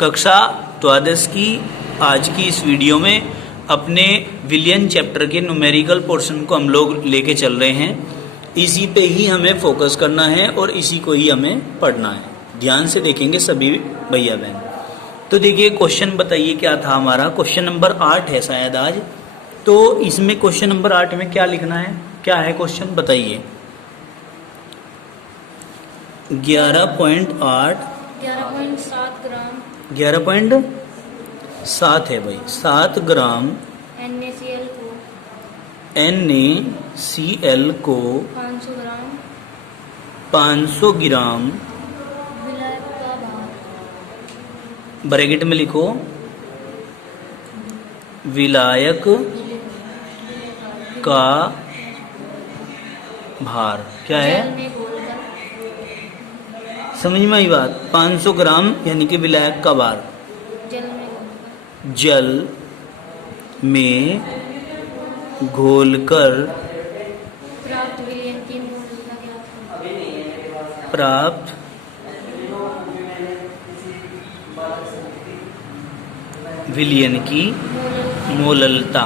कक्षा द्वादश की आज की इस वीडियो में अपने विलियन चैप्टर के न्यूमेरिकल पोर्शन को हम लोग लेके चल रहे हैं। इसी पे ही हमें फोकस करना है और इसी को ही हमें पढ़ना है। ध्यान से देखेंगे सभी भैया बहन। तो देखिए क्वेश्चन बताइए क्या था हमारा। क्वेश्चन नंबर 8 है शायद आज। तो इसमें क्वेश्चन नंबर 8 में क्या लिखना है, क्या है क्वेश्चन बताइए। 11.8 11.7 ग्राम 11.7 है भाई। 7 ग्राम NaCl को NaCl को 500 ग्राम 500 ग्राम विलायक का भार ब्रैकेट में लिखो विलायक का भार क्या है, जल में घोलकर समझ में आई बात। 500 ग्राम यानी कि विलायक का भार जल में जल में घोलकर घोलकर प्राप्त विलयन की मोलता ज्ञात करो। प्राप्त विलयन की मोललता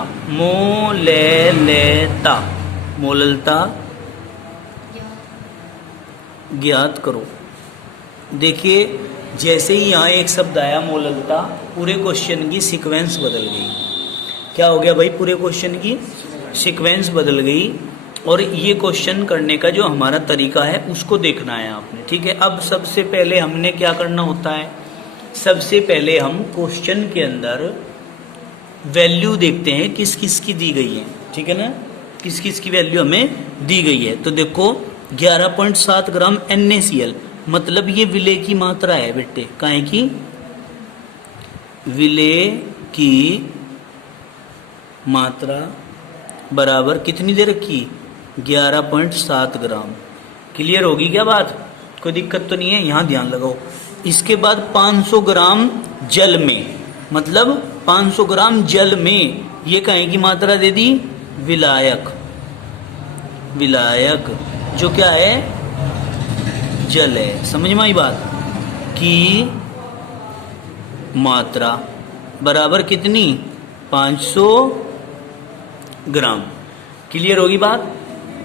मोललता ज्ञात करो। देखिए जैसे ही यहाँ एक शब्द आया मोललता, पूरे क्वेश्चन की सीक्वेंस बदल गई। क्या हो गया भाई, पूरे क्वेश्चन की सीक्वेंस बदल गई। और ये क्वेश्चन करने का जो हमारा तरीका है उसको देखना है आपने, ठीक है। अब सबसे पहले हमने क्या करना होता है, सबसे पहले हम क्वेश्चन के अंदर वैल्यू देखते हैं किस किस की दी गई है, ठीक है ना, किस किस की वैल्यू हमें दी गई है। तो देखो 11.7 ग्राम NaCl मतलब ये विलेय की मात्रा है बेटे। काहे की, विलेय की मात्रा बराबर कितनी दे रखी, 11.7 ग्राम। क्लियर होगी क्या बात, कोई दिक्कत तो नहीं है, यहाँ ध्यान लगाओ। इसके बाद 500 ग्राम जल में, मतलब 500 ग्राम जल में ये काहे की मात्रा दे दी, विलायक जो क्या है, जल है। समझ में आई बात, की मात्रा बराबर कितनी, 500 ग्राम। क्लियर होगी बात।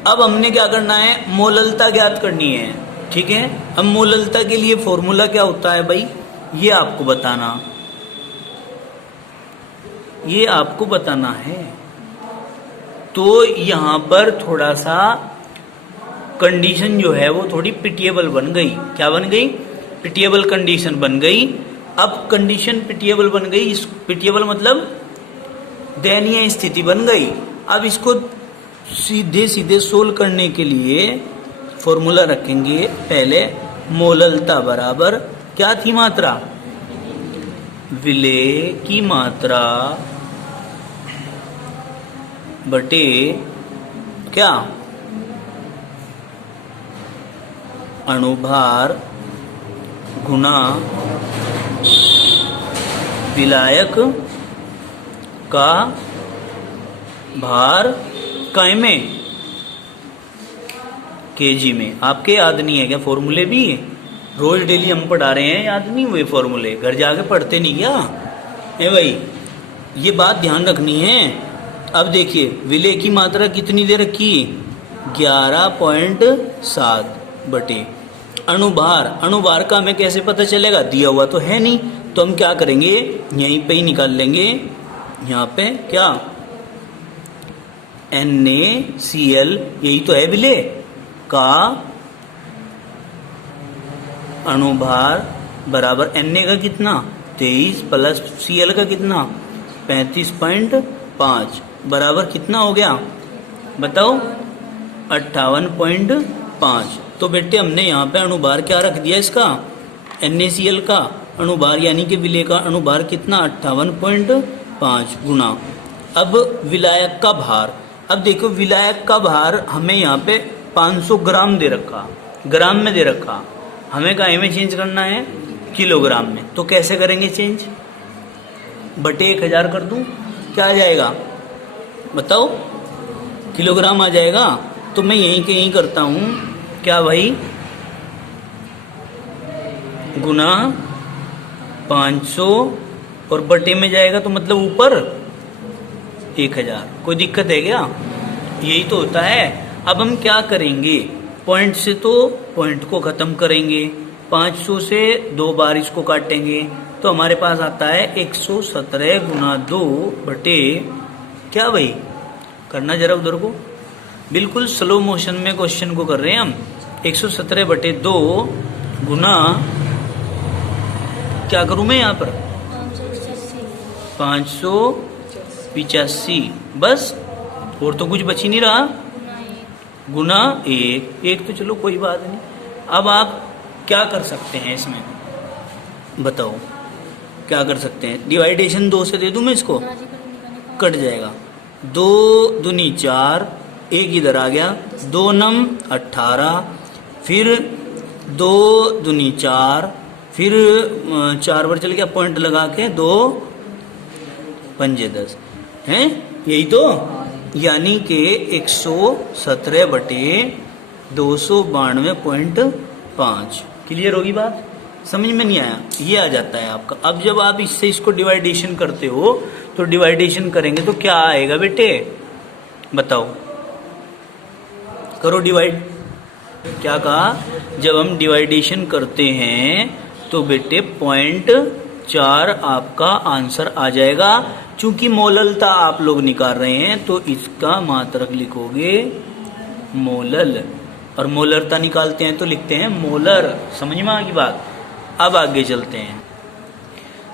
अब हमने क्या करना है, मोललता ज्ञात करनी है, ठीक है। अब मोललता के लिए फॉर्मूला क्या होता है भाई, ये आपको बताना है। तो यहां पर थोड़ा सा कंडीशन जो है वो थोड़ी पिटिएबल बन गई। क्या बन गई, पिटिएबल कंडीशन बन गई। अब कंडीशन पिटिएबल बन गई, इस पिटिएबल मतलब दयनीय स्थिति बन गई। अब इसको सीधे सीधे सोल्व करने के लिए फॉर्मूला रखेंगे। पहले मोललता बराबर क्या थी मात्रा, विलेय की मात्रा बटे क्या, अणुभार गुना विलायक का भार, काय में, केजी में। आपके याद नहीं है क्या फॉर्मूले भी, रोज डेली हम पढ़ा रहे हैं, याद नहीं हुए फॉर्मूले, घर जाके पढ़ते नहीं क्या है भाई, ये बात ध्यान रखनी है। अब देखिए विलेय की मात्रा कितनी दे रखी, 11.7 बटे अणुभार का हमें कैसे पता चलेगा, दिया हुआ तो है नहीं। तो हम क्या करेंगे, यहीं पे ही निकाल लेंगे। यहाँ पे क्या, NaCl यही तो है विलेय का अणुभार बराबर Na का कितना, 23 प्लस Cl का कितना, 35.5 बराबर कितना हो गया बताओ, 58.5। तो बेटे हमने यहाँ पे अणुभार क्या रख दिया, इसका NaCl का अणुभार यानी कि विलेय का अणुभार कितना, 58.5 गुना। अब विलायक का भार, अब देखो विलायक का भार हमें यहाँ पे 500 ग्राम दे रखा, ग्राम में दे रखा, हमें काहे में चेंज करना है, किलोग्राम में। तो कैसे करेंगे चेंज, बटे 1000 कर दूं, क्या आ जाएगा बताओ, किलोग्राम आ जाएगा। तो मैं यहीं के यहीं करता हूँ, क्या भाई, गुना 500 और बटे में जाएगा तो मतलब ऊपर 1000। कोई दिक्कत है क्या? यही तो होता है। अब हम क्या करेंगे, पॉइंट से तो पॉइंट को खत्म करेंगे, 500 से 2 बार इसको काटेंगे तो हमारे पास आता है 117 गुना 2 बटे क्या भाई, करना जरा उधर को, बिल्कुल स्लो मोशन में क्वेश्चन को कर रहे हैं हम। 117 बटे 2 गुना क्या करूं मैं यहाँ पर 585, बस और तो कुछ बच ही नहीं रहा, गुना 1 तो चलो कोई बात नहीं। अब आप क्या कर सकते हैं इसमें बताओ, क्या कर सकते हैं? डिवाइडेशन 2 से दे दूं मैं इसको, कट जाएगा, 2 दूनी 4, 1 इधर आ गया, 2 नम 18, फिर 2 दूनी 4, फिर 4 बार चल गया, पॉइंट लगा के 2 पंजे 10 हैं, यही तो, यानी कि 117 बटे 292.5। क्लियर होगी बात? समझ में नहीं आया? ये आ जाता है आपका। अब जब आप इससे इसको डिवाइडेशन करते हो तो डिवाइडेशन करेंगे तो क्या आएगा बेटे बताओ, करो डिवाइड। क्या कहा, जब हम डिवाइडेशन करते हैं तो बेटे 0.4 आपका आंसर आ जाएगा। चूंकि मोललता आप लोग निकाल रहे हैं तो इसका मात्रक लिखोगे मोलल, और मोलरता निकालते हैं तो लिखते हैं मोलर। समझ में आ गई बात? अब आगे चलते हैं।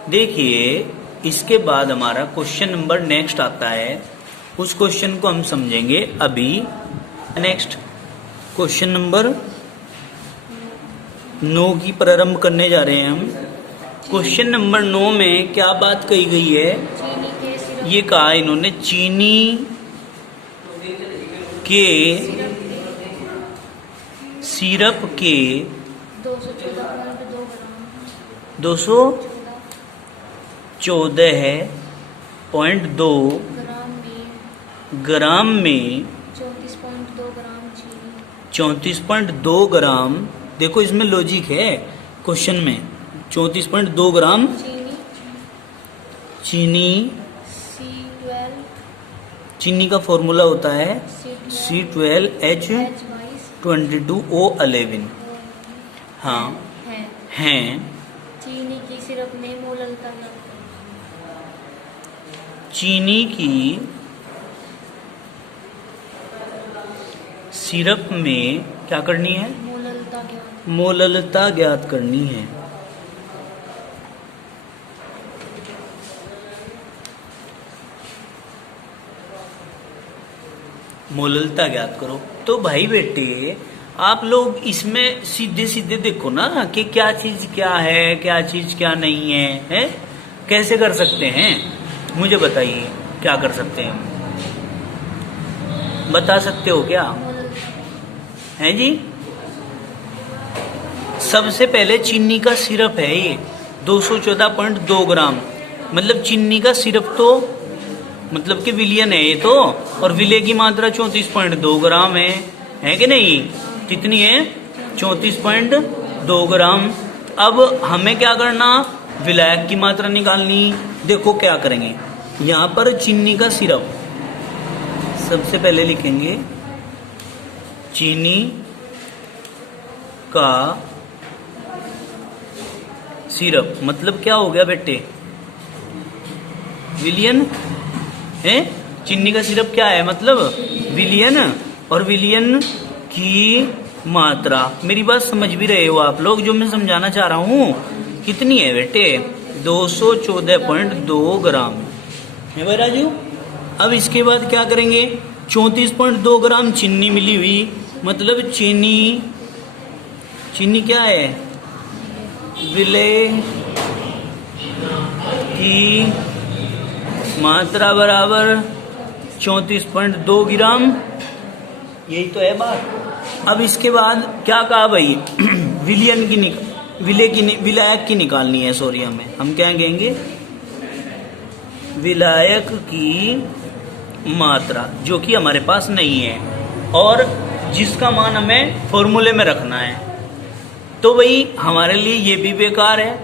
देखिए इसके बाद हमारा क्वेश्चन नंबर नेक्स्ट आता है, उस क्वेश्चन को हम समझेंगे अभी। नेक्स्ट क्वेश्चन नंबर 9 की प्रारंभ करने जा रहे हैं हम। क्वेश्चन नंबर 9 में क्या बात कही गई है, ये कहा इन्होंने चीनी के सिरप के 214.2 ग्राम में 34.2 ग्राम, देखो इसमें लॉजिक है क्वेश्चन में, 34.2 ग्राम चीनी, चीनी का फॉर्मूला होता है C12H22O11। हाँ हैं चीनी की सिरप में मोललता क्या? चीनी की सिरप में क्या करनी है, मोललता क्या? मोललता ज्ञात करनी है। मोललता ज्ञात करो। तो भाई बेटे आप लोग इसमें सीधे सीधे देखो ना कि क्या चीज क्या है, क्या चीज क्या नहीं है, हैं? कैसे कर सकते हैं मुझे बताइए, क्या कर सकते हैं, बता सकते हो क्या? हैं जी? सबसे पहले चीनी का सिरप है ये 214.2 ग्राम, मतलब चीनी का सिरप तो मतलब कि विलियन है ये तो, और विले की मात्रा 34.2 ग्राम है कि नहीं? कितनी है? 34.2 ग्राम। अब हमें क्या करना, विलायक की मात्रा निकालनी। देखो क्या करेंगे, यहाँ पर चीनी का सिरप सबसे पहले लिखेंगे, चीनी का सिरप मतलब क्या हो गया बेटे, विलियन है। चीनी का सिरप क्या है मतलब विलियन, और विलियन की मात्रा, मेरी बात समझ भी रहे हो आप लोग, जो मैं समझाना चाह रहा हूँ कितनी है बेटे, 214.2 ग्राम है भाई राजू। अब इसके बाद क्या करेंगे, 34.2 ग्राम चीनी मिली हुई, मतलब चीनी क्या है, विलय की मात्रा बराबर 34.2 ग्राम, यही तो है बात। अब इसके बाद क्या कहा भाई, विलायक की निकालनी है, सॉरी हम क्या कहेंगे, विलायक की मात्रा, जो कि हमारे पास नहीं है और जिसका मान हमें फॉर्मूले में रखना है। तो भाई हमारे लिए ये भी बेकार है,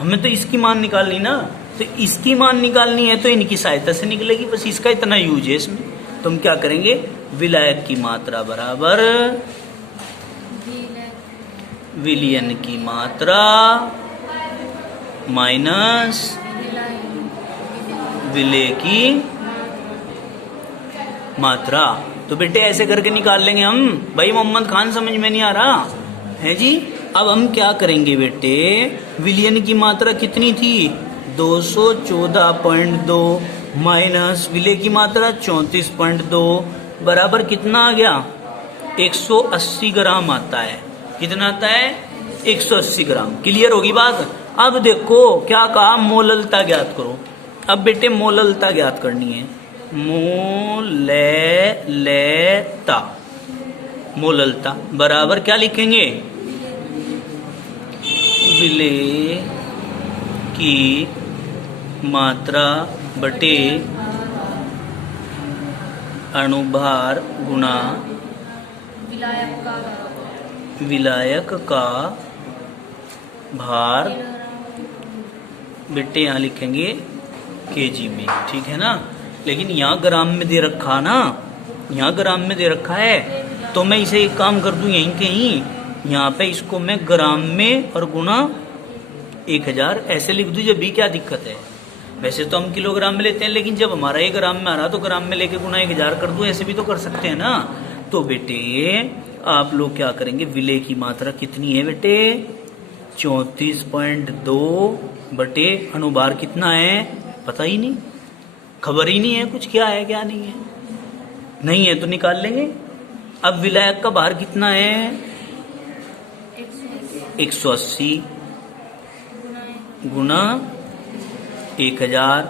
हमें तो इसकी मान निकालनी ना, तो इसकी मान निकालनी है तो इनकी सहायता से निकलेगी, बस इसका इतना यूज है इसमें। तो हम क्या करेंगे, विलायक की मात्रा बराबर विलयन की मात्रा माइनस विलय की मात्रा। तो बेटे ऐसे करके निकाल लेंगे हम। भाई मोहम्मद खान समझ में नहीं आ रहा है जी। अब हम क्या करेंगे बेटे, विलयन की मात्रा कितनी थी 214.2 माइनस विलय की मात्रा 34.2 बराबर कितना आ गया 180 ग्राम आता है। कितना आता है 180 ग्राम। क्लियर होगी बात। अब देखो क्या कहा, मोललता ज्ञात करो। अब बेटे मोललता ज्ञात करनी है। मोललता, मोललता बराबर क्या लिखेंगे, विलय की मात्रा बटे अणुभार गुना विलायक का भार। बेटे यहाँ लिखेंगे केजी में, ठीक है ना। लेकिन यहाँ ग्राम में दे रखा ना, यहाँ ग्राम में दे रखा है, तो मैं इसे एक काम कर दूं यहीं कहीं, यहाँ पे इसको मैं ग्राम में और गुना 1000 ऐसे लिख दूं जब भी, क्या दिक्कत है। वैसे तो हम किलोग्राम में लेते हैं, लेकिन जब हमारा ये ग्राम में आ रहा तो ग्राम में लेके गुना 1000 कर दूं, ऐसे भी तो कर सकते हैं ना। तो बेटे आप लोग क्या करेंगे, विलय की मात्रा कितनी है बेटे 34.2 बटे अणुभार कितना है पता ही नहीं, खबर ही नहीं है कुछ, क्या है क्या नहीं है, नहीं है तो निकाल लेंगे। अब विलायक का भार कितना है 180 गुना 1000।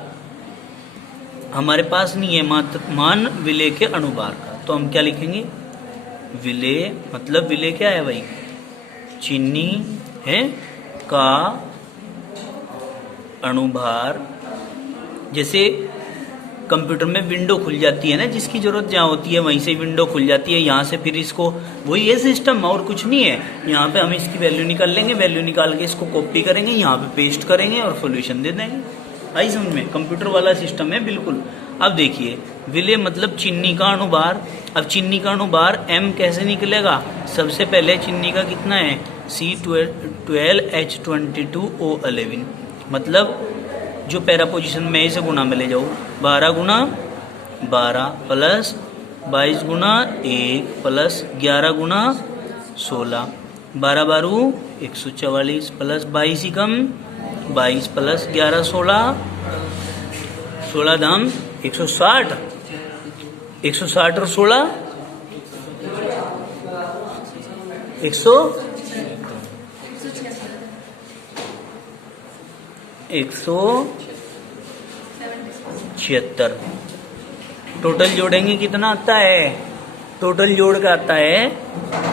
हमारे पास नहीं है मान विलय के अणुभार का, तो हम क्या लिखेंगे, विलय मतलब विलय क्या है भाई, चीनी है का अणुभार। जैसे कंप्यूटर में विंडो खुल जाती है ना, जिसकी जरूरत जहाँ होती है वहीं से विंडो खुल जाती है, यहाँ से फिर इसको, वही है सिस्टम और कुछ नहीं है। यहाँ पे हम इसकी वैल्यू निकाल लेंगे, वैल्यू निकाल के इसको कॉपी करेंगे, यहाँ पे पेस्ट करेंगे और सॉल्यूशन दे देंगे। आई समझ में, कंप्यूटर वाला सिस्टम है बिल्कुल। अब देखिए विलय मतलब चीनी का अणुभार। अब चीनी का अणुभार M कैसे निकलेगा, सबसे पहले चीनी का कितना है C12H22O11, मतलब जो पैरा पोजीशन में इसे गुना में ले जाओ, 12 गुना 12 प्लस 22 गुना 1 प्लस 11 गुना 16, 12 12 144 प्लस 22 ही कम 22 प्लस 11 16, 16 दाम 160, 160 और 16 176। टोटल जोड़ेंगे कितना आता है, टोटल जोड़ का आता है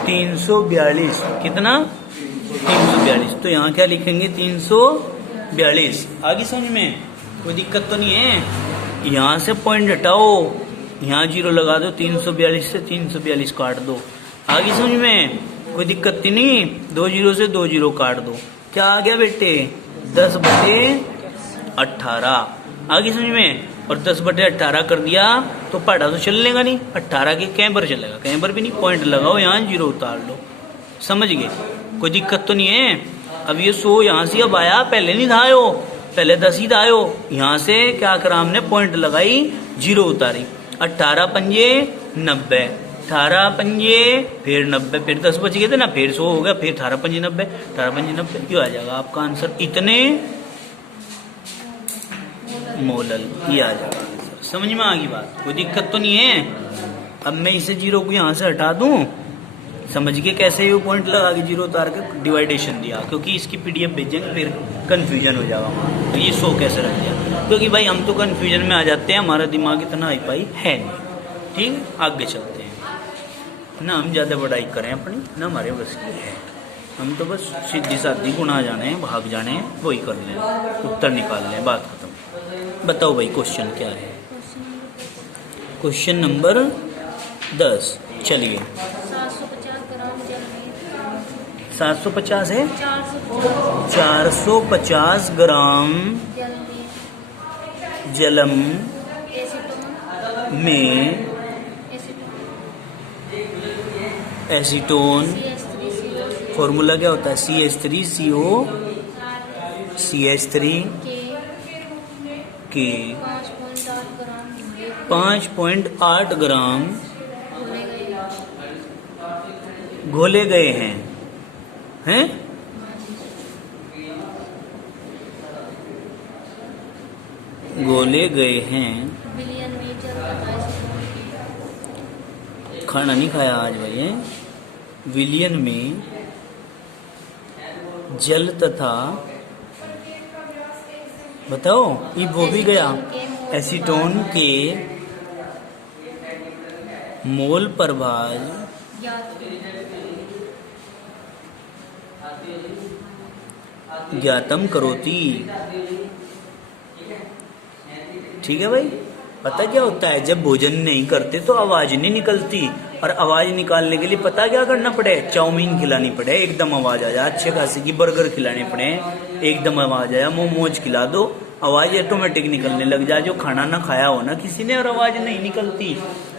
342। कितना 342। तो यहाँ क्या लिखेंगे 342। आगे समझ में कोई दिक्कत तो नहीं है। यहाँ से पॉइंट हटाओ, यहाँ 0 लगा दो, 342 से 342 काट दो। आगे समझ में कोई दिक्कत तो नहीं, 2 0 से 2 0 काट दो। क्या आ गया बेटे 10/18। आगे समझ में, और 10/18 कर दिया तो पढ़ा तो चलेगा नहीं, 18 के कहीं पर चलेगा, कहीं पर भी नहीं। पॉइंट लगाओ, यहाँ 0 उतार लो, समझ गए, कोई दिक्कत तो नहीं है। अब ये 100 यहाँ से अब आया, पहले नहीं था आयो, पहले 10 ही था आयो। यहाँ से क्या करा हमने, पॉइंट लगाई 0 उतारी, 18 पंजे 90, 18 पंजे फिर 90, फिर 10 बच गए थे ना, फिर 100 हो गया, फिर 18 पंजे 90, 18 पंजे 90, क्यों आ जाएगा आपका आंसर इतने मोलल, ये आ जाएगा आंसर। समझ में आ गई बात, कोई दिक्कत तो नहीं है। अब मैं इसे 0 को यहाँ से हटा दूं, समझ के कैसे ये पॉइंट लगा के 0 उतार के डिवाइडेशन दिया, क्योंकि इसकी PDF भेजेंगे फिर कंफ्यूजन हो जाएगा वहाँ। तो ये 100 कैसे रख दिया, क्योंकि भाई हम तो कंफ्यूजन में आ जाते हैं, हमारा दिमाग इतना हाई फाई है नहीं। ठीक, आगे चलते हैं ना, हम ज़्यादा बढ़ाई करें अपनी ना, हमारे बस की है। हम तो बस सीधी सादी गुना जाने हैं, भाग जाने हैं, वही कर लें, उत्तर निकाल लें, बात खत्म। बताओ भाई क्वेश्चन क्या है। क्वेश्चन नंबर 10, चलिए। 750 ग्राम जल में 750 है, 450 450 ग्राम जल जलम में एसीटोन में एसीटोन, CH3CO फॉर्मूला क्या होता है, CH3CO CH3 के 5.8 ग्राम घोले गए हैं, हैं? घोले गए हैं। विलियन में जल तथा एसीटोन के खाना नहीं खाया आज भाई, हैं? विलियन में जल तथा, बताओ ये वो भी गया, एसीटोन के मोल प्रभाज ज्ञातम करोति। ठीक है भाई, पता क्या होता है, जब भोजन नहीं करते तो आवाज नहीं निकलती, और आवाज निकालने के लिए पता क्या करना पड़े, चाउमीन खिलानी पड़े एकदम आवाज आ जाए, अच्छे खासे की बर्गर खिलाने पड़े एकदम आवाज आया, मोमोज खिला दो आवाज ऑटोमेटिक निकलने लग जाए। जो खाना ना खाया हो ना किसी ने और आवाज नहीं निकलती,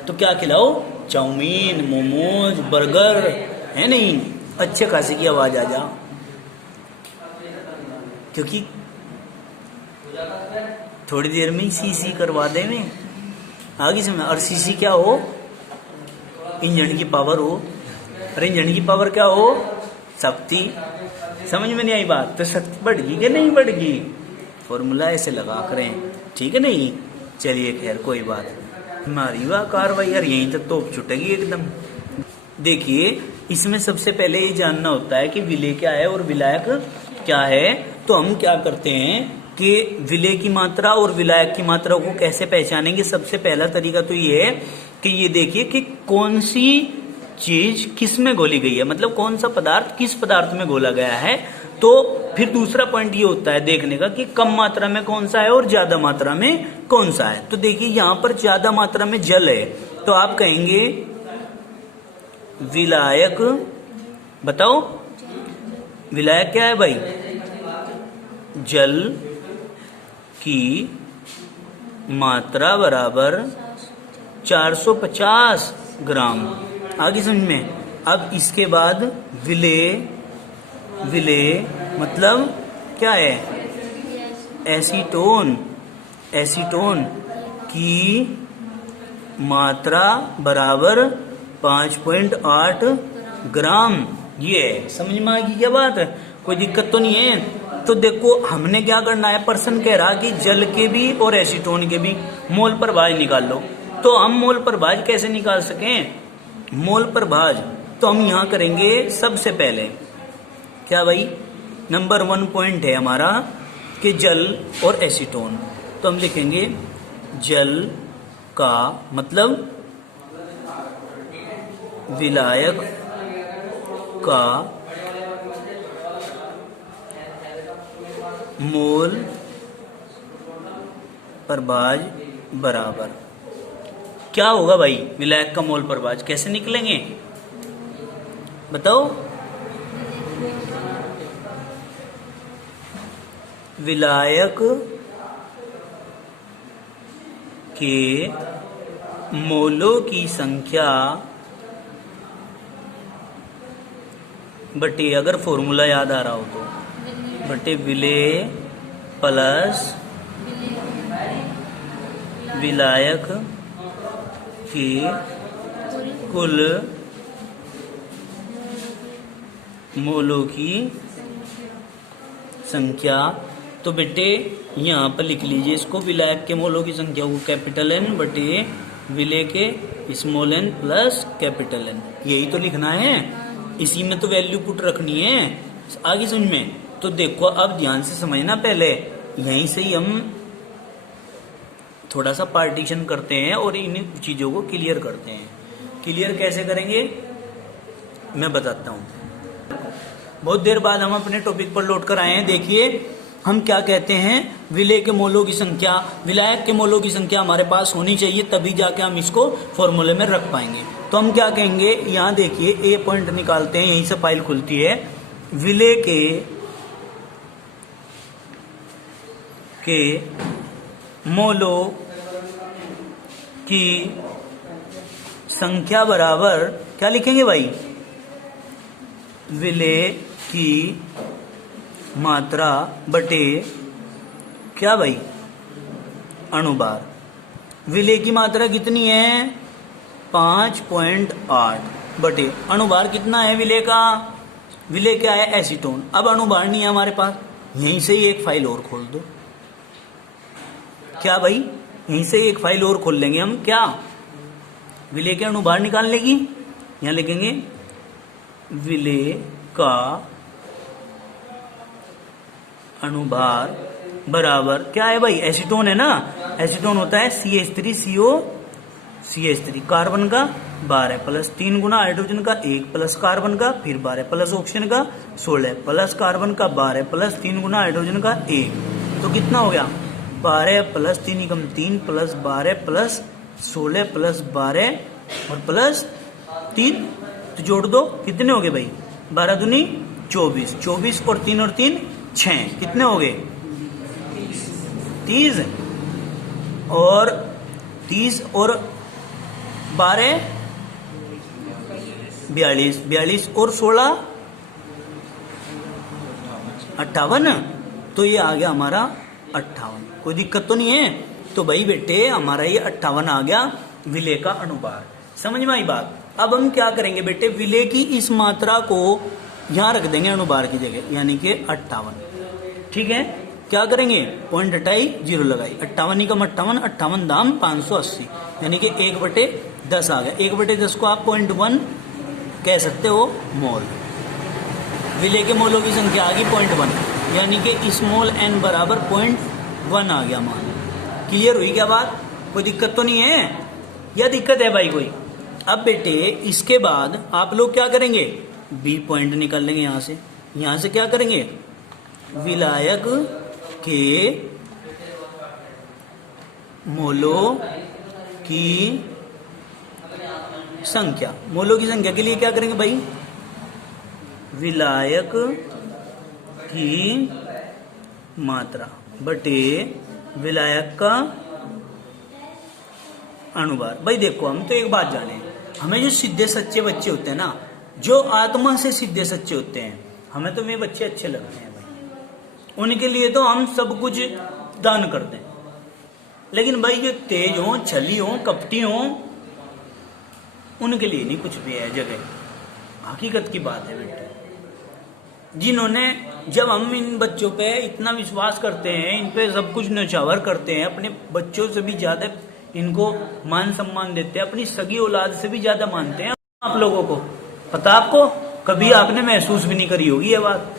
तो क्या खिलाओ, चाउमीन मोमोज बर्गर, है नहीं, अच्छे खासे की आवाज आ जा, क्योंकि थोड़ी देर में ही सीसी करवा दे में आगे से। और सीसी क्या हो, इंजन की पावर हो, और इंजन की पावर क्या हो, शक्ति। समझ में नहीं आई बात, तो शक्ति बढ़ेगी कि नहीं बढ़ेगी, फॉर्मूला ऐसे लगा करें, ठीक है नहीं। चलिए खैर कोई बात, हमारी वाह कार्रवाई यार, यहीं तक तोप छुटेगी एकदम। देखिए इसमें सबसे पहले ये जानना होता है कि विलेय क्या है और विलायक क्या है। तो हम क्या करते हैं कि विलेय की मात्रा और विलायक की मात्रा को कैसे पहचानेंगे। सबसे पहला तरीका तो ये है कि ये देखिए कि कौन सी चीज किस में घोली गई है, मतलब कौन सा पदार्थ किस पदार्थ में घोला गया है। तो फिर दूसरा पॉइंट ये होता है देखने का कि कम मात्रा में कौन सा है और ज्यादा मात्रा में कौन सा है। तो देखिए यहाँ पर ज्यादा मात्रा में जल है, तो आप कहेंगे विलायक, बताओ विलायक क्या है भाई, जल की मात्रा बराबर 450 ग्राम। आगे समझ में। अब इसके बाद विलेय, विलेय मतलब क्या है, एसीटोन, एसीटोन की मात्रा बराबर 5.8 ग्राम। ये समझ में आ गई क्या बात, कोई दिक्कत तो नहीं है। तो देखो हमने क्या करना है, पर्सन कह रहा कि जल के भी और एसीटोन के भी मोल प्रभाज निकाल लो। तो हम मोल प्रभाज कैसे निकाल सकें, मोल प्रभाज तो हम यहाँ करेंगे सबसे पहले क्या भाई, नंबर 1 पॉइंट है हमारा कि जल और एसीटोन। तो हम लिखेंगे जल का मतलब विलायक का मोल प्रभाज बराबर क्या होगा भाई, विलायक का मोल प्रभाज कैसे निकलेंगे बताओ। विलायक के मोलों की संख्या बटे, अगर फॉर्मूला याद आ रहा हो तो, बटे विलेय प्लस विलायक के कुल मोलों की संख्या। तो बेटे यहाँ पर लिख लीजिए इसको, विलायक के मोलों की संख्या को कैपिटल एन बटे विलेय के small N plus capital N, यही तो लिखना है। इसी में तो वैल्यू पुट रखनी है, आगे समझ में। तो देखो अब ध्यान से समझना, पहले यहीं से ही हम थोड़ा सा पार्टीशन करते हैं और इन चीजों को क्लियर करते हैं। क्लियर कैसे करेंगे मैं बताता हूँ। बहुत देर बाद हम अपने टॉपिक पर लौट कर आए हैं। देखिए हम क्या कहते हैं, विलेय के मोलों की संख्या, विलायक के मोलों की संख्या हमारे पास होनी चाहिए, तभी जाके हम इसको फॉर्मूले में रख पाएंगे। तो हम क्या कहेंगे, यहाँ देखिए ए पॉइंट निकालते हैं, यहीं से फाइल खुलती है। विलेय के मोलों की संख्या बराबर क्या लिखेंगे भाई, विलेय की मात्रा बटे क्या भाई, अणुभार। विलेय की मात्रा कितनी है 5.8 बटे अणुभार कितना है विलेय का, विलेय क्या है एसीटोन। अब अणुभार नहीं है हमारे पास, यहीं से ही एक फाइल और खोल दो। क्या भाई, यहीं से एक फाइल और खोल लेंगे हम, क्या विलेय के अणुभार निकालने की। यहां लिखेंगे विलेय का अणुभार बराबर क्या है भाई, एसीटोन है ना, एसीटोन होता है CH3CO CH3, कार्बन का 12 प्लस 3 गुना हाइड्रोजन का 1 प्लस कार्बन का, फिर 12 प्लस ऑक्सीजन का 16 प्लस कार्बन का 12 प्लस 3 गुना हाइड्रोजन का 1, तो कितना हो गया 12 प्लस 3 एकम 3 प्लस 12 प्लस 16 प्लस 12 और प्लस 3, तो जोड़ दो कितने हो गए भाई, 12 दूनी 24, 24 और 3 और 3 6, कितने हो गए 30, और 30 और 12 42, 42 और 16 58, तो ये आ गया हमारा 58। कोई दिक्कत तो नहीं है, तो भाई बेटे हमारा ये 58 आ गया विलेय का अणुभार। समझ में आई बात। अब हम क्या करेंगे बेटे, विलेय की इस मात्रा को यहां रख देंगे अणुभार की जगह, यानी कि 58। ठीक है, क्या करेंगे, पॉइंट हटाई 0 लगाई, 58 कम 58, 58 दाम 580, यानी कि 1/10 आ गया। 1/10 को आप 0.1 कह सकते हो मोल। विलेय के मोलों की संख्या आ गई 0.1, यानी कि स्मॉल n बराबर 0.1 आ गया मान। क्लियर हुई क्या बात, कोई दिक्कत तो नहीं है, या दिक्कत है भाई कोई। अब बेटे इसके बाद आप लोग क्या करेंगे, B पॉइंट निकाल लेंगे यहां से। यहां से क्या करेंगे, विलायक के मोलों की संख्या, मोलों की संख्या के लिए क्या करेंगे भाई, विलायक की मात्रा बटे विलायक का अणुभार। भाई देखो हम तो एक बात जाने, हमें जो सीधे सच्चे बच्चे होते हैं ना, जो आत्मा से सीधे सच्चे होते हैं, हमें तो वे बच्चे अच्छे लगते हैं भाई, उनके लिए तो हम सब कुछ दान करते हैं। लेकिन भाई जो तेज हो, छली हो, कपटी हो, उनके लिए नहीं कुछ भी है जगह। हकीकत की बात है बेटे, जिन्होंने, जब हम इन बच्चों पे इतना विश्वास करते हैं, इन पे सब कुछ न्यौछावर करते हैं, अपने बच्चों से भी ज्यादा इनको मान सम्मान देते हैं, अपनी सगी औलाद से भी ज्यादा मानते हैं। आप लोगों को पता, आपको कभी आपने महसूस भी नहीं करी होगी ये बात,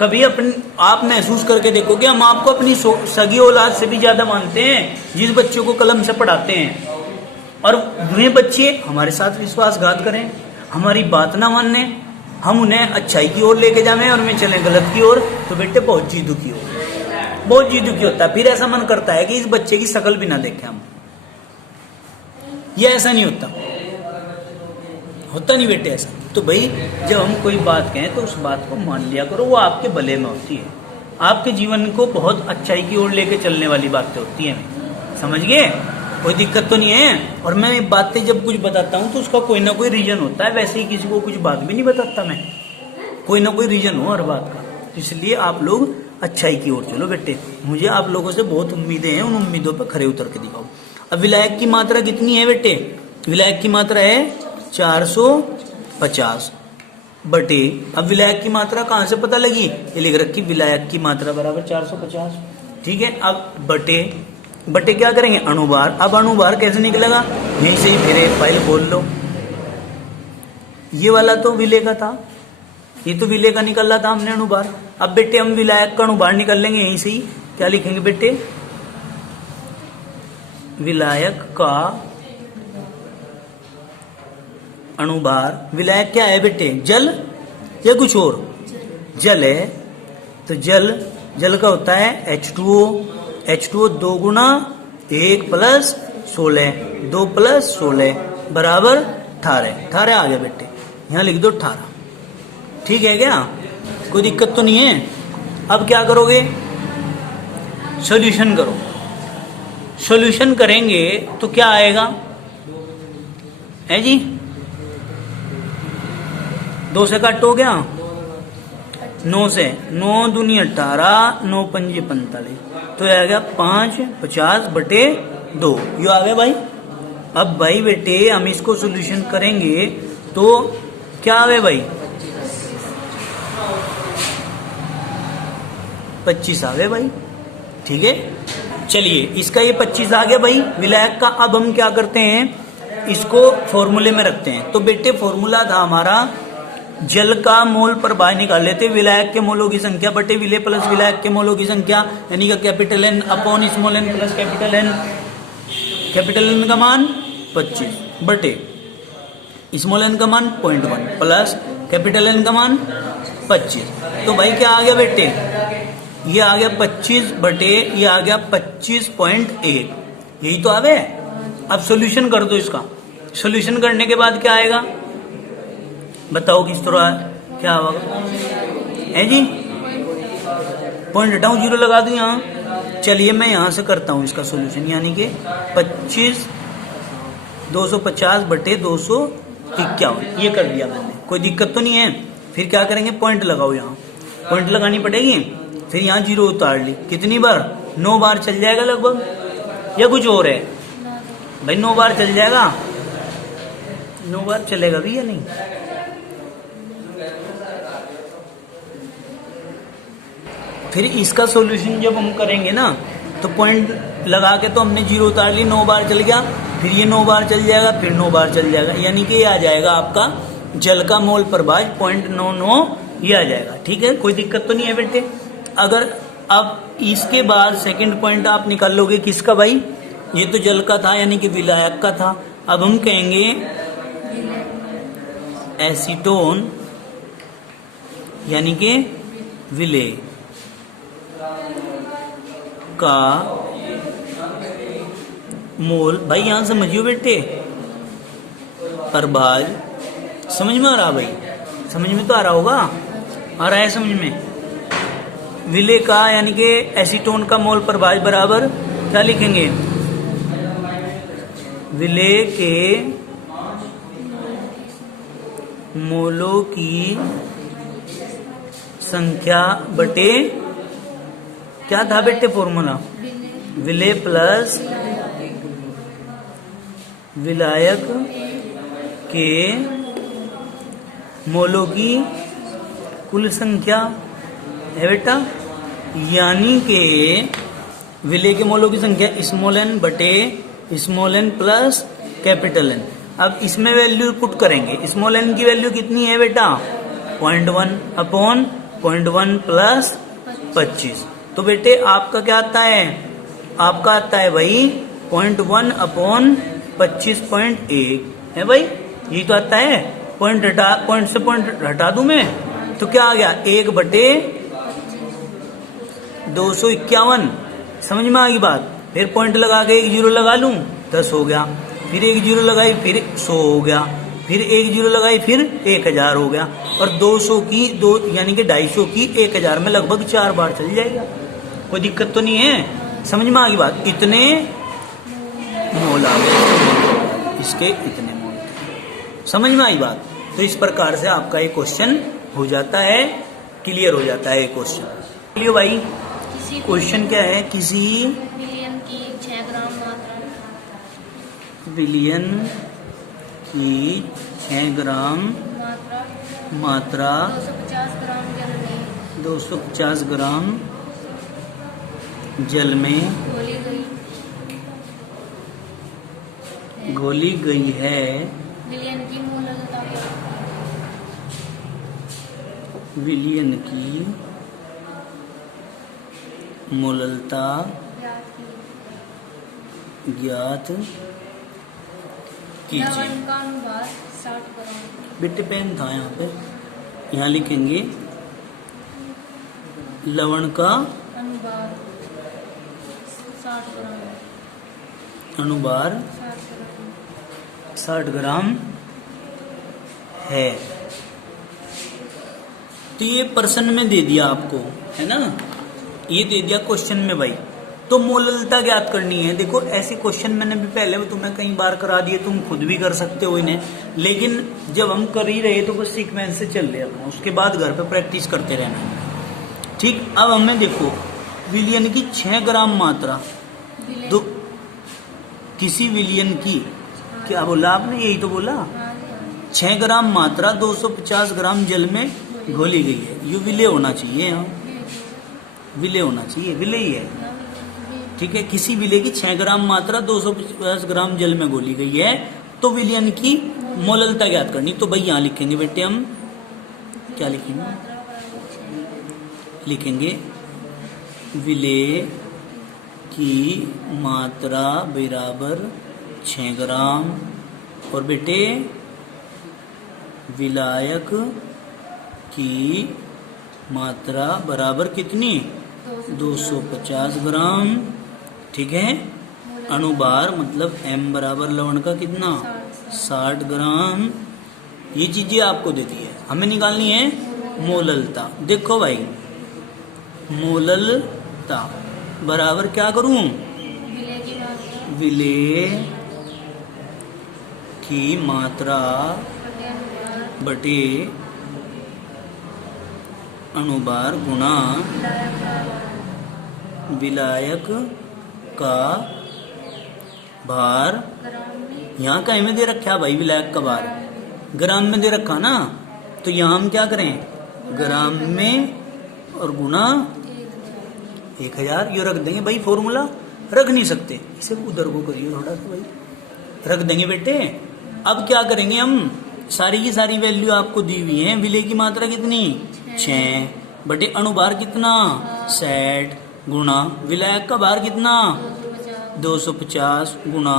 कभी आप महसूस करके देखो कि हम आपको अपनी सगी औलाद से भी ज्यादा मानते हैं, जिस बच्चों को कलम से पढ़ाते हैं, और वे बच्चे हमारे साथ विश्वासघात करें, हमारी बात ना माने, हम उन्हें अच्छाई की ओर लेके जाएं और मैं चले गलत की ओर, तो बेटे बहुत जी दुखी हो, बहुत जी दुखी होता है। फिर ऐसा मन करता है कि इस बच्चे की शकल भी ना देखें हम। ये ऐसा नहीं होता, होता नहीं बेटे ऐसा। तो भाई जब हम कोई बात कहें तो उस बात को मान लिया करो, वो आपके भले में होती है, आपके जीवन को बहुत अच्छाई की ओर लेके चलने वाली बातें होती हैं। समझ गए, कोई दिक्कत तो नहीं है। और मैं बातें जब कुछ बताता हूँ तो उसका कोई ना कोई रीजन होता है, वैसे ही किसी को कुछ बात भी नहीं बताता मैं, कोई ना कोई रीजन हो हर बात का। इसलिए आप लोग अच्छाई की ओर चलो बेटे, मुझे आप लोगों से बहुत उम्मीदें हैं, उन उम्मीदों पर खरे उतर के दिखाओ। अब विलायक की मात्रा कितनी है बेटे, विलायक की मात्रा है 450 बटे, अब विलायक की मात्रा कहां से पता लगी, ये लिख रखी विलायक की मात्रा बराबर 450। ठीक है, अब बटे बटे क्या करेंगे, अणुभार। अब अणुभार कैसे निकलेगा, यहीं से ही फिर एक फाइल खोल लो, ये वाला तो विलेय का था, ये तो विलेय का निकल रहा था हमने अणुभार। अब बेटे हम विलायक का अणुभार निकल लेंगे यहीं से ही। क्या लिखेंगे बेटे, विलायक का अणुभार। विलायक क्या है बेटे, जल या कुछ और, जल है, तो जल का होता है H2O। H2O 2 गुना 1 प्लस 16, 2 प्लस 16 बराबर 18। 18 आ गया बेटे, यहाँ लिख दो 18। ठीक है क्या? कोई दिक्कत तो नहीं है? अब क्या करोगे? सॉल्यूशन करो। सॉल्यूशन करेंगे तो क्या आएगा है जी? 2 से काटो क्या? 9 से, 9 दूनी 18, 9 पंजे 45, तो यह आ गया 5 50/2, यो आ गया भाई। अब भाई बेटे हम इसको सॉल्यूशन करेंगे तो क्या आवे भाई? 25 आ गए भाई। ठीक है, चलिए इसका ये 25 आ गया भाई विलायक का। अब हम क्या करते हैं, इसको फॉर्मूले में रखते हैं। तो बेटे फॉर्मूला था हमारा, जल का मोल प्रभाव निकाल लेते, विलायक के मोलों की संख्या बटे विलेय प्लस विलायक के मोलों की संख्या, यानी कि capital N upon small N plus capital N. Capital N का मान 25 बटे स्मॉल एन का मान 0.1 प्लस कैपिटल एन का मान 25। तो भाई क्या आ गया बेटे? ये आ गया 25 बटे ये आ गया 25.1, यही तो आ गया। अब सॉल्यूशन कर दो इसका। सॉल्यूशन करने के बाद क्या आएगा बताओ? किस तरह क्या होगा है जी? पॉइंट हटाऊं, 0 लगा दूं यहाँ। चलिए मैं यहां से करता हूं इसका सॉल्यूशन, यानी कि 25 250 बटे 251, ये कर दिया मैंने। कोई दिक्कत तो नहीं है? फिर क्या करेंगे, पॉइंट लगाओ, यहाँ पॉइंट लगानी पड़ेगी। फिर यहाँ 0 उतार ली, कितनी बार? 9 बार चल जाएगा लगभग, या कुछ और है भाई? 9 बार चल जाएगा, 9 बार चलेगा भी या नहीं? फिर इसका सॉल्यूशन जब हम करेंगे ना, तो पॉइंट लगा के तो हमने 0 उतार ली, 9 बार चल गया, फिर ये 9 बार चल जाएगा, फिर 9 बार चल जाएगा, यानी कि ये आ जाएगा आपका जल का मोल प्रभाव 0.99, ये आ जाएगा। ठीक है, कोई दिक्कत तो नहीं है बेटे? अगर अब इसके बाद सेकंड पॉइंट आप निकाल लोगे किसका भाई? ये तो जल का था, यानी कि विलायक का था। अब हम कहेंगे एसीटोन, यानी कि विलेय का मोल। भाई यहां समझियो बेटे, प्रभाव समझ में आ रहा? भाई समझ में तो आ रहा होगा, आ रहा है समझ में? विलेय का यानी कि एसीटोन का मोल प्रभाव बराबर क्या लिखेंगे? विलेय के मोलों की संख्या बटे क्या था बेटे फॉर्मूला? विलेय प्लस विलायक के मोलों की कुल संख्या है बेटा, यानी कि विलेय के मोलों की संख्या स्मॉल एन बटे small N plus capital N. अब इसमें वैल्यू पुट करेंगे। स्मॉल एन की वैल्यू कितनी है बेटा? 0.1 अपॉन 0.1 प्लस 25। तो बेटे आपका क्या आता है? आपका आता है भाई 0.1 अपॉन 25.1 है भाई, यही तो आता है। पॉइंट से पॉइंट हटा दूं मैं, तो क्या आ गया? 1 बटे 251। समझ में आ गई बात? फिर पॉइंट लगा के 1 0 लगा लूं, 10 हो गया। फिर 1 0 लगाई, फिर 100 हो गया। फिर 1 0 लगाई, फिर 1000 हो गया। और 200 की 2 यानी कि 250 की 1000 में लगभग 4 बार चल जाएगा। कोई दिक्कत तो नहीं है? समझ में आ गई बात? इतने मोल आ गए, इसके इतने मोल। समझ में आई बात? तो इस प्रकार से आपका एक क्वेश्चन हो जाता है, क्लियर हो जाता है क्वेश्चन। चलिए भाई, क्वेश्चन क्या है? किसी विलियन की 6 ग्राम मात्रा, विलियन की 6 ग्राम मात्रा 250 ग्राम जल में 250 ग्राम जल में घोली गई है। विलियन की मोलता विलियन की मोललता ज्ञात कीजिए। लवण का अनुपात 60 ग्राम। बिट्टी पेन था यहाँ पे, यहाँ लिखेंगे लवण का अनुपात 60 ग्राम। अनुभार 60 ग्राम है। तो ये पर्सन में दे दिया आपको, है ना, ये दे दिया क्वेश्चन में भाई। तो मोललता ज्ञात करनी है। देखो ऐसे क्वेश्चन मैंने भी पहले तुम्हें कई बार करा दिए, तुम खुद भी कर सकते हो इन्हें, लेकिन जब हम कर ही रहे तो बस सीक्वेंस से चल रहे अपना, उसके बाद घर पे प्रैक्टिस करते रहना है। ठीक, अब हमें देखो विलियन की 6 ग्राम मात्रा, दो किसी विलियन की, क्या बोला आपने, यही तो बोला, 6 ग्राम मात्रा 250 ग्राम जल में घोली गई है। ये विलय होना चाहिए, यहाँ विलय होना चाहिए, विलय ही है। ठीक है, किसी विलय की 6 ग्राम मात्रा 250 ग्राम जल में घोली गई है, तो विलयन की मोललता ज्ञात करनी। तो भाई यहाँ लिखेंगे बेटे, हम क्या लिखेंगे, लिखेंगे विलय की मात्रा बराबर 6 ग्राम, और बेटे विलायक की मात्रा बराबर कितनी, 250 ग्राम। ठीक है, अणुभार मतलब m बराबर लवण का कितना, 60 ग्राम। ये चीजें आपको देती है, हमें निकालनी है मोललता। देखो भाई, मोललता बराबर क्या करूं, विलय की मात्रा बटे अणुभार गुणा विलायक का भार। यहाँ कहीं में दे रखा है भाई विलायक का भार, ग्राम में दे रखा ना, तो यहाँ हम क्या करें, ग्राम में और गुणा 1000। ये रख देंगे भाई, फॉर्मूला रख नहीं सकते, इसे उधर को करिए थोड़ा सा भाई, रख देंगे बेटे। अब क्या करेंगे हम, सारी की सारी वैल्यू आपको दी हुई है। विलय की मात्रा कितनी, 6 बटे अणुभार कितना, 60 गुणा विलायक का भार कितना, 250 गुणा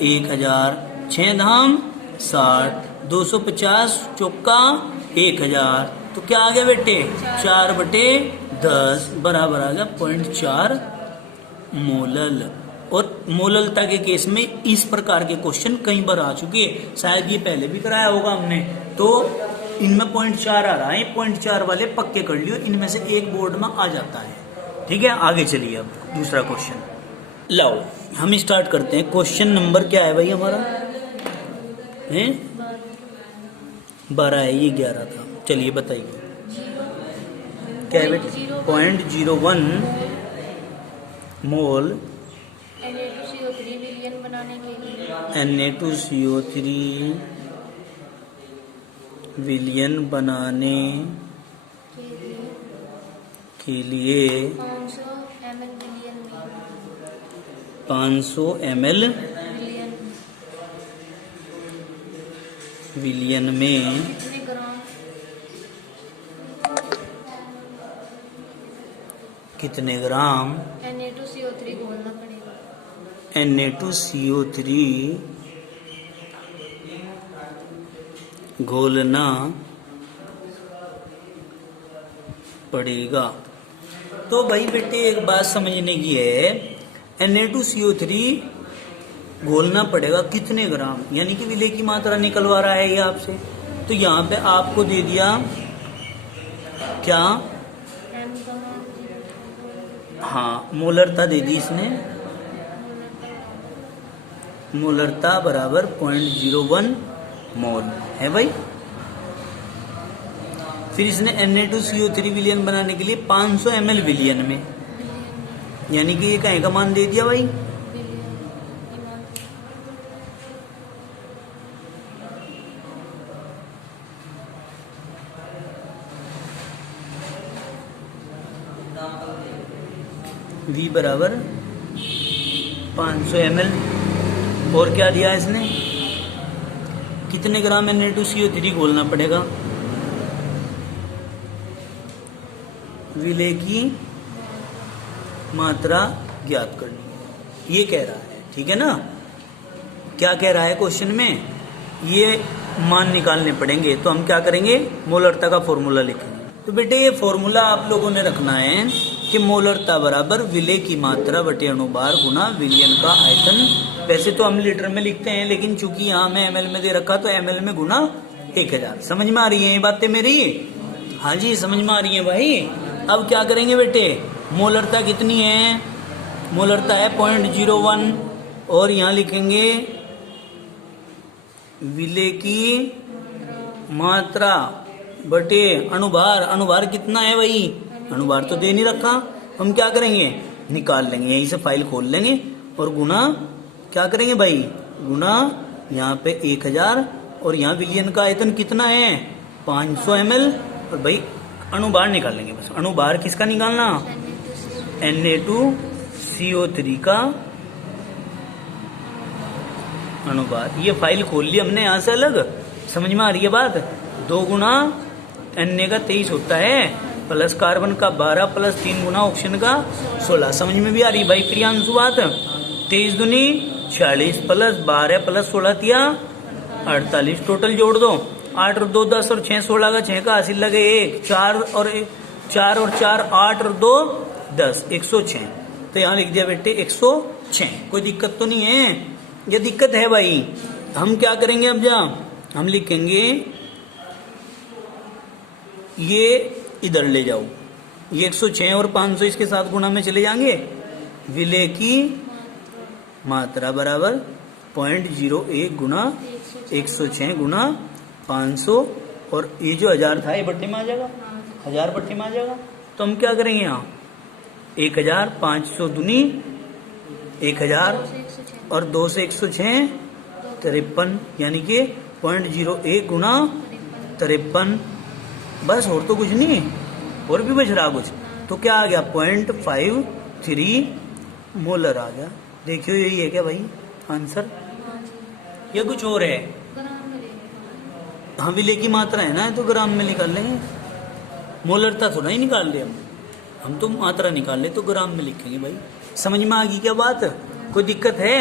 1000, 6 धाम 60, 250 चौका 1000, तो क्या आ गया बेटे, 4/10 बराबर आ गया 0.4 मोलल। और मोललता के केस में इस प्रकार के क्वेश्चन कई बार आ चुके हैं, शायद ये पहले भी कराया होगा हमने, तो इनमें 0.4 आ रहा है, 0.4 वाले पक्के कर लियो, इनमें से एक बोर्ड में आ जाता है। ठीक है, आगे चलिए, अब दूसरा क्वेश्चन लाओ, हम स्टार्ट करते हैं। क्वेश्चन नंबर क्या है भाई हमारा, है 12 है, ये 11 था। चलिए बताइए क्या है बेटे, 0.01 मोल Na2CO3 विलयन बनाने के लिए, Na2CO3 विलयन बनाने के लिए 500 ml विलयन में कितने ग्राम, कितने ग्राम Na2CO3 घोलना पड़ेगा। Na2CO3 घोलना पड़ेगा। तो भाई बेटे एक बात समझने की है, Na2CO3 घोलना पड़ेगा कितने ग्राम, यानी कि विलय की मात्रा निकलवा रहा है ये आपसे। तो यहाँ पे आपको दे दिया क्या, M का मान, हाँ मोलरता दे दी इसने, मोलरता बराबर 0.01 मोल है भाई। फिर इसने Na2CO3 विलयन बनाने के लिए 500 ml विलयन में, यानी कि ये कहीं का मान दे दिया भाई, V बराबर 500 ml। और क्या दिया इसने, कितने ग्राम Na2CO3 घोलना पड़ेगा, विलय की मात्रा ज्ञात करनी है, ये कह रहा है। ठीक है ना, क्या कह रहा है क्वेश्चन में, ये मान निकालने पड़ेंगे। तो हम क्या करेंगे, मोलरता का फॉर्मूला लिखेंगे। तो बेटे ये फॉर्मूला आप लोगों ने रखना है कि मोलरता बराबर विलय की मात्रा बटे अणुभार गुना विलयन का आयतन। वैसे तो हम लीटर में लिखते हैं, लेकिन चूंकि यहाँ में ml में दे रखा तो ml में गुना 1000। समझ में आ रही है ये बातें मेरी, हाँ जी, समझ में आ रही है भाई। अब क्या करेंगे बेटे, मोलरता कितनी है, मोलरता है 0.01 और यहाँ लिखेंगे विलेय की मात्रा बटे अनुभार। अनुभार कितना है भाई, अनुभार तो दे नहीं रखा, हम क्या करेंगे, निकाल लेंगे, यहीं से फाइल खोल लेंगे और गुना क्या करेंगे भाई, गुना यहाँ पे 1000 और यहाँ विलियन का आयतन कितना है 500 ml और भाई अनुभार निकाल लेंगे बस। अनुभार किसका निकालना, Na2CO3 का अनुभार। ये फाइल खोल ली हमने यहाँ से अलग, समझ में आ रही है बात। 2 गुना Na का 23 होता है प्लस कार्बन का 12 प्लस 3 गुना ऑक्सीजन का 16। समझ में भी आ रही है भाई प्रियांशु बात। 23 दूनी 40 प्लस 12 प्लस 16 दिया 48, टोटल जोड़ दो 8 और 2 10 और 6 16 का 6 का हासिल लगे 1 4 और 4 8 और 2 10 106। तो यहाँ लिख दिया बेटे 106। कोई दिक्कत तो नहीं है, ये दिक्कत है भाई। हम क्या करेंगे अब, जा हम लिखेंगे ये इधर ले जाओ, ये 106 और 500 इसके साथ गुणा में चले जाएंगे। विलेय की मात्रा बराबर 0.01 गुना 106 गुना 500 और ये जो 1000 था ये बट्टे में आ जाएगा, 1000 बट्टे में आ जाएगा। तो हम क्या करेंगे यहाँ 1000 500 दूनी 1000 और 2 से 106 53, यानी कि 0.01 गुना 53, बस और तो कुछ नहीं, और भी बच रहा कुछ। तो क्या आ गया 0.53 मोलर आ गया। देखियो यही है क्या भाई आंसर, या कुछ और है। हाँ विलेय की मात्रा है ना, तो ग्राम में निकाल लेंगे, मोलरता थोड़ा ही निकाल ले हम तो मात्रा निकाल ले तो ग्राम में लिखेंगे भाई। समझ में आ गई क्या बात, कोई दिक्कत है।